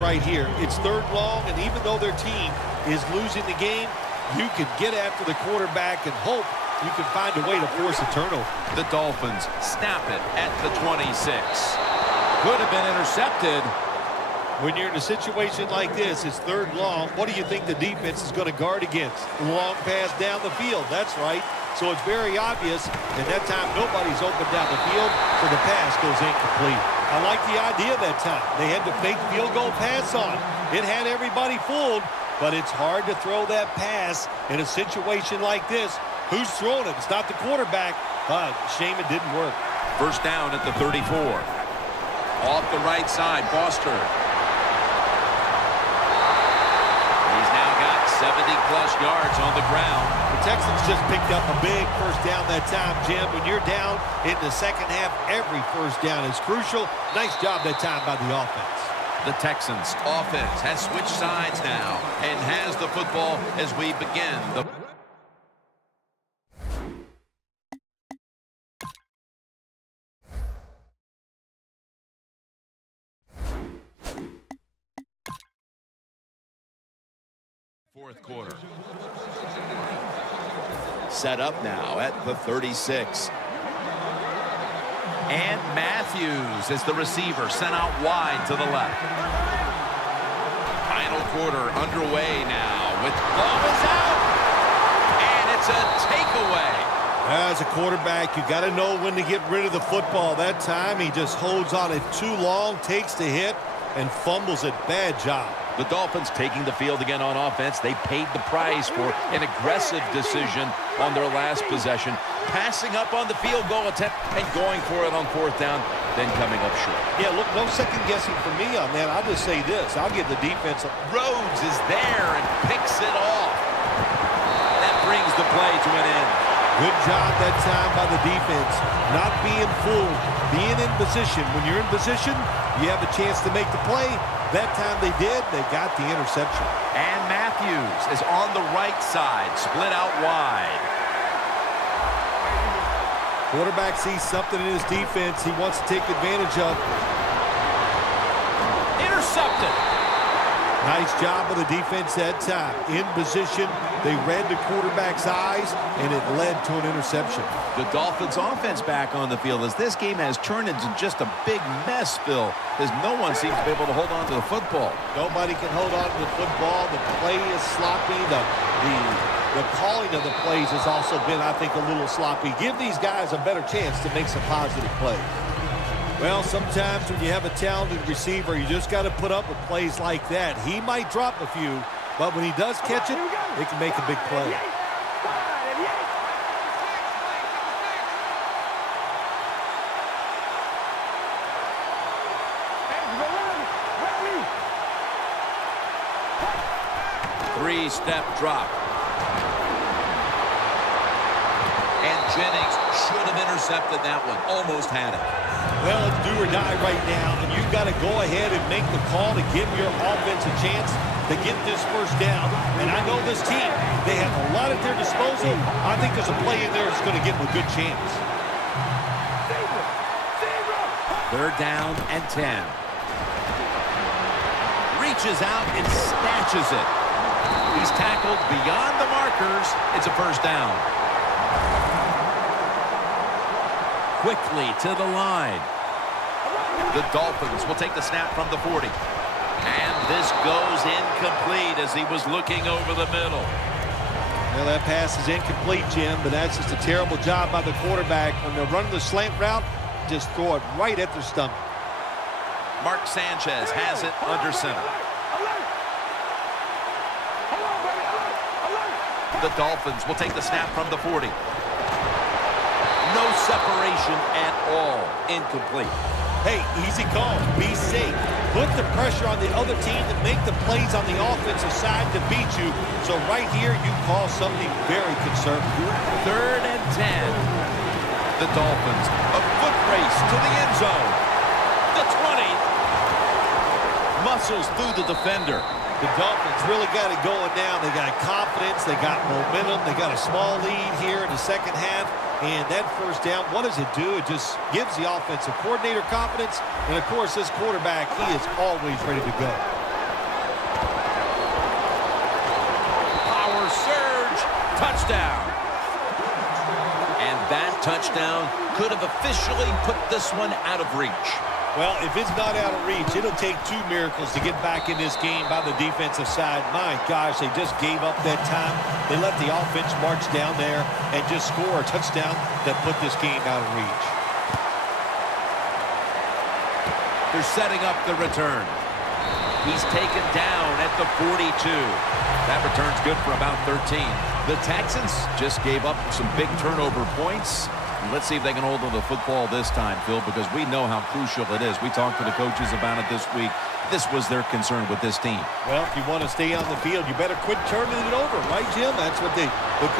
Right here, it's third long, and even though their team is losing the game, you can get after the quarterback and hope you can find a way to force a turnover. The Dolphins snap it at the 26. Could have been intercepted. When you're in a situation like this, it's third long. What do you think the defense is going to guard against? Long pass down the field. That's right. So it's very obvious, and that time nobody's open down the field, so the pass goes incomplete. I like the idea that time. They had the fake field goal pass on. It had everybody fooled, but it's hard to throw that pass in a situation like this. Who's throwing it? It's not the quarterback, but shame it didn't work. First down at the 34. Off the right side, Foster. He's now got 70-plus yards on the ground. The Texans just picked up a big first down that time, Jim. When you're down in the second half, every first down is crucial. Nice job that time by the offense. The Texans offense has switched sides now and has the football as we begin the fourth quarter. Set up now at the 36. And Matthews is the receiver, sent out wide to the left. Final quarter underway now with ball is out. And it's a takeaway. As a quarterback, you got to know when to get rid of the football. That time he just holds on it too long, takes the hit, and fumbles it. Bad job. The Dolphins taking the field again on offense. They paid the price for an aggressive decision on their last possession, passing up on the field goal attempt and going for it on fourth down, then coming up short. Yeah, look, no second guessing for me on that. I'll just say this. I'll give the defense Rhodes is there and picks it off. That brings the play to an end. Good job that time by the defense. Not being fooled, being in position. When you're in position, you have a chance to make the play. That time they did, they got the interception. And Matthews is on the right side, split out wide. Quarterback sees something in his defense he wants to take advantage of. Intercepted. Nice job of the defense that time. In position, they read the quarterback's eyes, and it led to an interception. The Dolphins offense back on the field as this game has turned into just a big mess, Phil, as no one seems to be able to hold on to the football. Nobody can hold on to the football. The play is sloppy. The calling of the plays has also been, I think, a little sloppy. Give these guys a better chance to make some positive plays. Well, sometimes when you have a talented receiver, you just got to put up with plays like that. He might drop a few, but when he does catch it, it can make a big play. Three-step drop. And Jennings should have intercepted that one. Almost had it. Well, it's do or die right now, and you've got to go ahead and make the call to give your offense a chance to get this first down. And I know this team, they have a lot at their disposal. I think there's a play in there that's going to give them a good chance. They're down and 10. Reaches out and snatches it. He's tackled beyond the markers. It's a first down. Quickly to the line. The Dolphins will take the snap from the 40. And this goes incomplete as he was looking over the middle. Well, that pass is incomplete, Jim, but that's just a terrible job by the quarterback. When they're running the slant route, just throw it right at their stomach. Mark Sanchez has it under center. The Dolphins will take the snap from the 40. No separation at all. Incomplete. Hey, easy call. Be safe. Put the pressure on the other team to make the plays on the offensive side to beat you. So right here, you call something very conservative. Third and 10. The Dolphins, a foot race to the end zone. The 20. Muscles through the defender. The Dolphins really got it going now. They got confidence. They got momentum. They got a small lead here in the second half. And that first down, what does it do? It just gives the offensive coordinator confidence. And, of course, this quarterback, he is always ready to go. Touchdown. And that touchdown could have officially put this one out of reach. Well, if it's not out of reach, it'll take 2 miracles to get back in this game by the defensive side. My gosh, they just gave up that time. They let the offense march down there and just score a touchdown that put this game out of reach. They're setting up the return. He's taken down at the 42. That return's good for about 13. The Texans just gave up some big turnover points. Let's see if they can hold on to the football this time, Phil, because we know how crucial it is. We talked to the coaches about it this week. This was their concern with this team. Well, if you want to stay on the field, you better quit turning it over, right, Jim? That's what the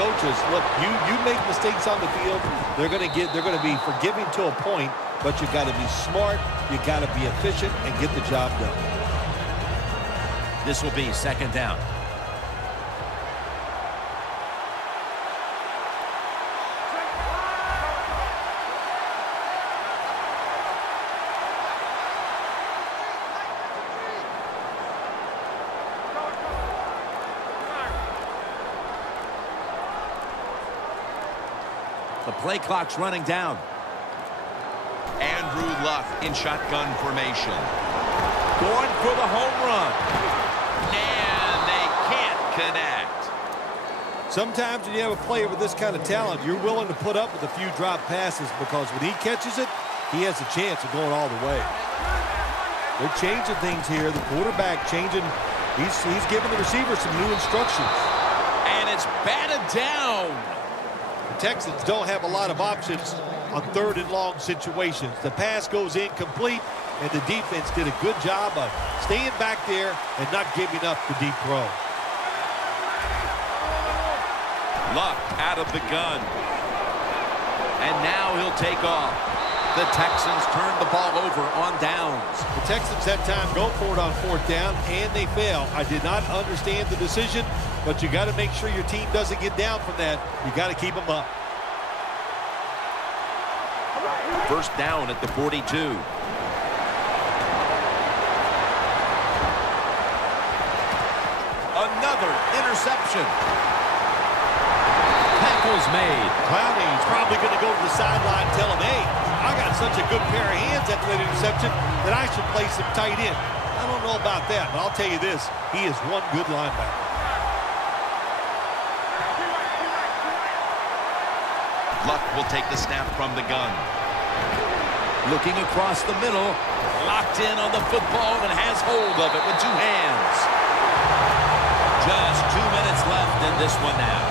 coaches look. You make mistakes on the field, they're going to be forgiving to a point, but you got to be smart, you got to be efficient, and get the job done. This will be second down. The play clock's running down. Andrew Luck in shotgun formation. Going for the home run. And they can't connect. Sometimes when you have a player with this kind of talent, you're willing to put up with a few drop passes because when he catches it, he has a chance of going all the way. They're changing things here. The quarterback changing. He's giving the receiver some new instructions. And it's batted down. The Texans don't have a lot of options on 3rd and long situations. The pass goes incomplete, and the defense did a good job of staying back there and not giving up the deep throw. Luck out of the gun. And now he'll take off. The Texans turn the ball over on downs. The Texans that time go for it on 4th down, and they fail. I did not understand the decision, but you got to make sure your team doesn't get down from that. You got to keep them up. First down at the 42. Another interception. Tackle's made. Clowney's probably going to go to the sideline and tell him, hey, I got such a good pair of hands after that interception that I should play some tight end. I don't know about that, but I'll tell you this, he is one good linebacker. Luck will take the snap from the gun. Looking across the middle, locked in on the football and has hold of it with 2 hands. Just 2 minutes left in this one now.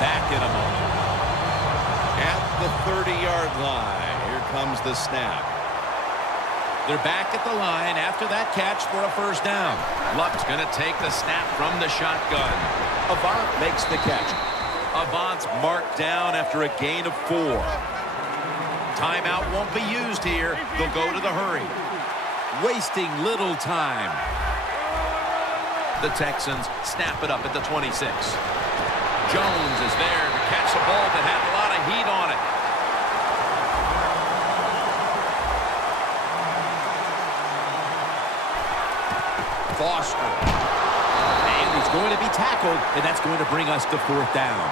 Back in a moment. At the 30-yard line, here comes the snap. They're back at the line after that catch for a first down. Luck's going to take the snap from the shotgun. Avant makes the catch. Avant's marked down after a gain of 4. Timeout won't be used here. They'll go to the hurry. Wasting little time. The Texans snap it up at the 26. Jones is there to catch a ball that had a lot of heat on it. Foster. And he's going to be tackled, and that's going to bring us to 4th down.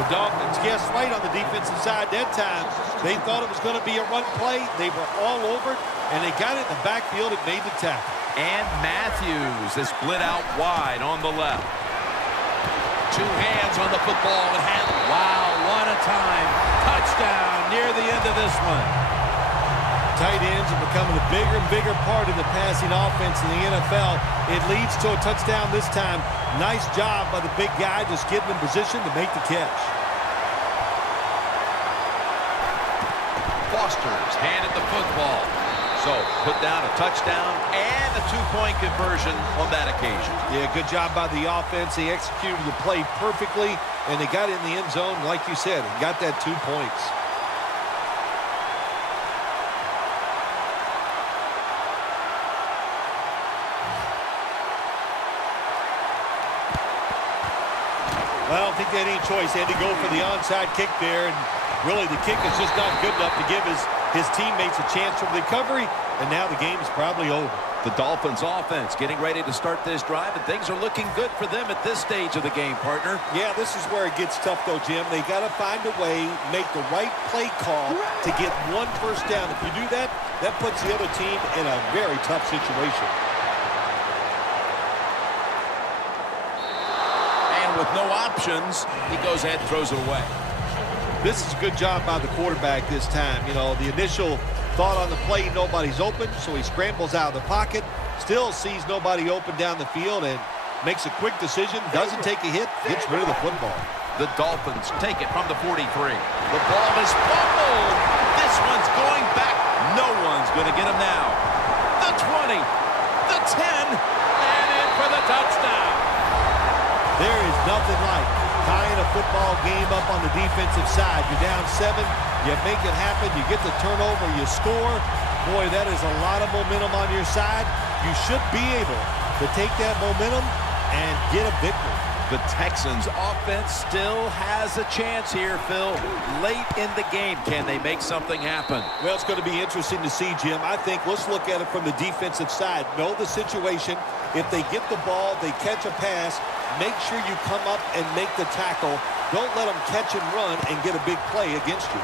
The Dolphins guessed right on the defensive side that time. They thought it was going to be a run play. They were all over it, and they got it in the backfield and made the tackle. And Matthews is split out wide on the left. 2 hands on the football and handle. Wow, what a time. Touchdown near the end of this one. Tight ends are becoming a bigger and bigger part of the passing offense in the NFL. It leads to a touchdown this time. Nice job by the big guy just getting in position to make the catch. Foster's handed the football. So put down a touchdown and a 2-point conversion on that occasion. Yeah, good job by the offense. They executed the play perfectly, and they got in the end zone, like you said, and got that 2 points. I don't think they had any choice. They had to go for the onside kick there, and really the kick is just not good enough to give his teammates a chance for recovery, and now the game is probably over. The Dolphins offense getting ready to start this drive, and things are looking good for them at this stage of the game, partner. Yeah, this is where it gets tough, though, Jim. They got to find a way, make the right play call to get one first down. If you do that, that puts the other team in a very tough situation. And with no options, he goes ahead and throws it away. This is a good job by the quarterback this time. You know, the initial thought on the play, nobody's open, so he scrambles out of the pocket, still sees nobody open down the field, and makes a quick decision, doesn't take a hit, gets rid of the football. The Dolphins take it from the 43. The ball is fumbled. This one's going back. No one's going to get him now. The 20, the 10, and in for the touchdown. There is nothing like tying a football game up on the defensive side. You're down 7, you make it happen, you get the turnover, you score. Boy, that is a lot of momentum on your side. You should be able to take that momentum and get a victory. The Texans offense still has a chance here, Phil. Late in the game, can they make something happen? Well, it's going to be interesting to see, Jim. I think let's look at it from the defensive side. Know the situation. If they get the ball, they catch a pass, make sure you come up and make the tackle. Don't let them catch and run and get a big play against you.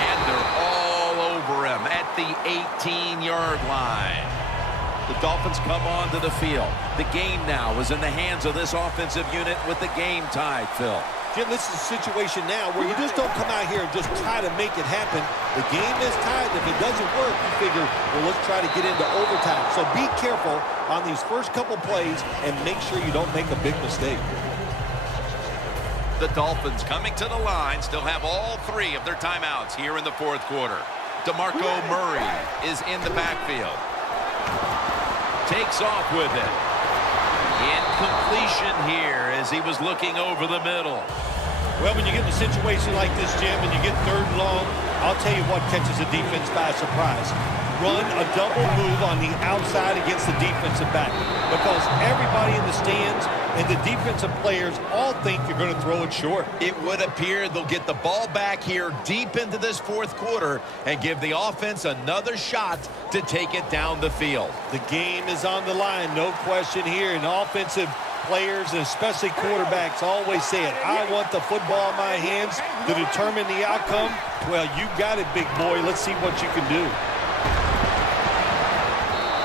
And they're all over him at the 18-yard line. The Dolphins come onto the field. The game now is in the hands of this offensive unit with the game tied, Phil. Jim, this is a situation now where you just don't come out here and just try to make it happen. The game is tied. If it doesn't work, you figure, well, let's try to get into overtime. So be careful on these first couple plays and make sure you don't make a big mistake. The Dolphins coming to the line still have all 3 of their timeouts here in the fourth quarter. DeMarco Murray is in the backfield. Takes off with it. Incompletion here as he was looking over the middle. Well, when you get in a situation like this, Jim, and you get 3rd and long, I'll tell you what catches the defense by surprise. Run a double move on the outside against the defensive back, because everybody in the stands and the defensive players all think you're going to throw it short. It would appear they'll get the ball back here deep into this fourth quarter and give the offense another shot to take it down the field. The game is on the line, no question here, and offensive players and especially quarterbacks always say it. I want the football in my hands to determine the outcome. Well, you got it, big boy. Let's see what you can do.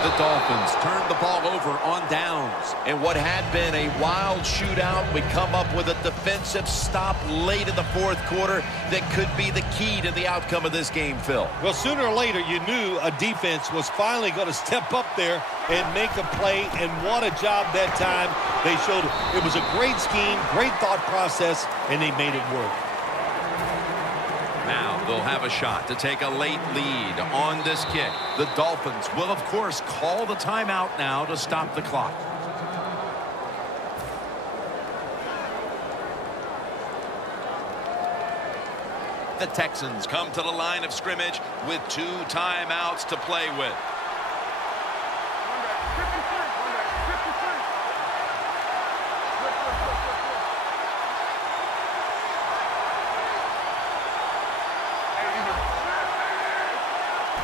The Dolphins turned the ball over on downs. And what had been a wild shootout would come up with a defensive stop late in the fourth quarter that could be the key to the outcome of this game, Phil. Well, sooner or later, you knew a defense was finally going to step up there and make a play, and what a job that time. They showed it was a great scheme, great thought process, and they made it work. Now they'll have a shot to take a late lead on this kick. The Dolphins will, of course, call the timeout now to stop the clock. The Texans come to the line of scrimmage with 2 timeouts to play with.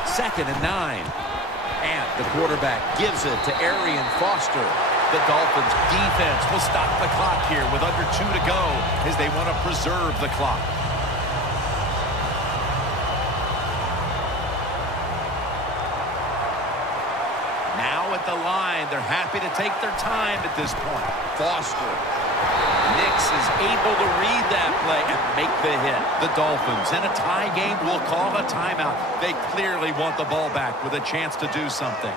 Second and 9. And the quarterback gives it to Arian Foster. The Dolphins defense will stop the clock here with under 2 to go as they want to preserve the clock. Now at the line, they're happy to take their time at this point. Foster. Nix is able to read that play and make the hit. The Dolphins in a tie game will call a timeout. They clearly want the ball back with a chance to do something.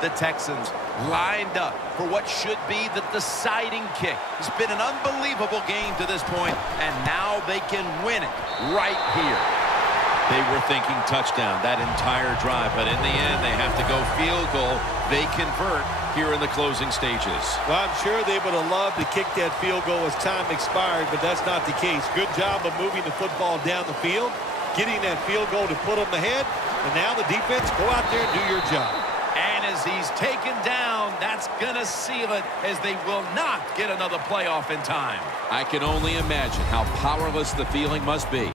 The Texans lined up for what should be the deciding kick. It's been an unbelievable game to this point, and now they can win it right here. They were thinking touchdown that entire drive, but in the end, they have to go field goal. They convert here in the closing stages. Well, I'm sure they would have loved to kick that field goal as time expired, but that's not the case. Good job of moving the football down the field, getting that field goal to put them ahead, and now the defense, go out there and do your job. And as he's taken down, that's going to seal it as they will not get another playoff in time. I can only imagine how powerless the feeling must be.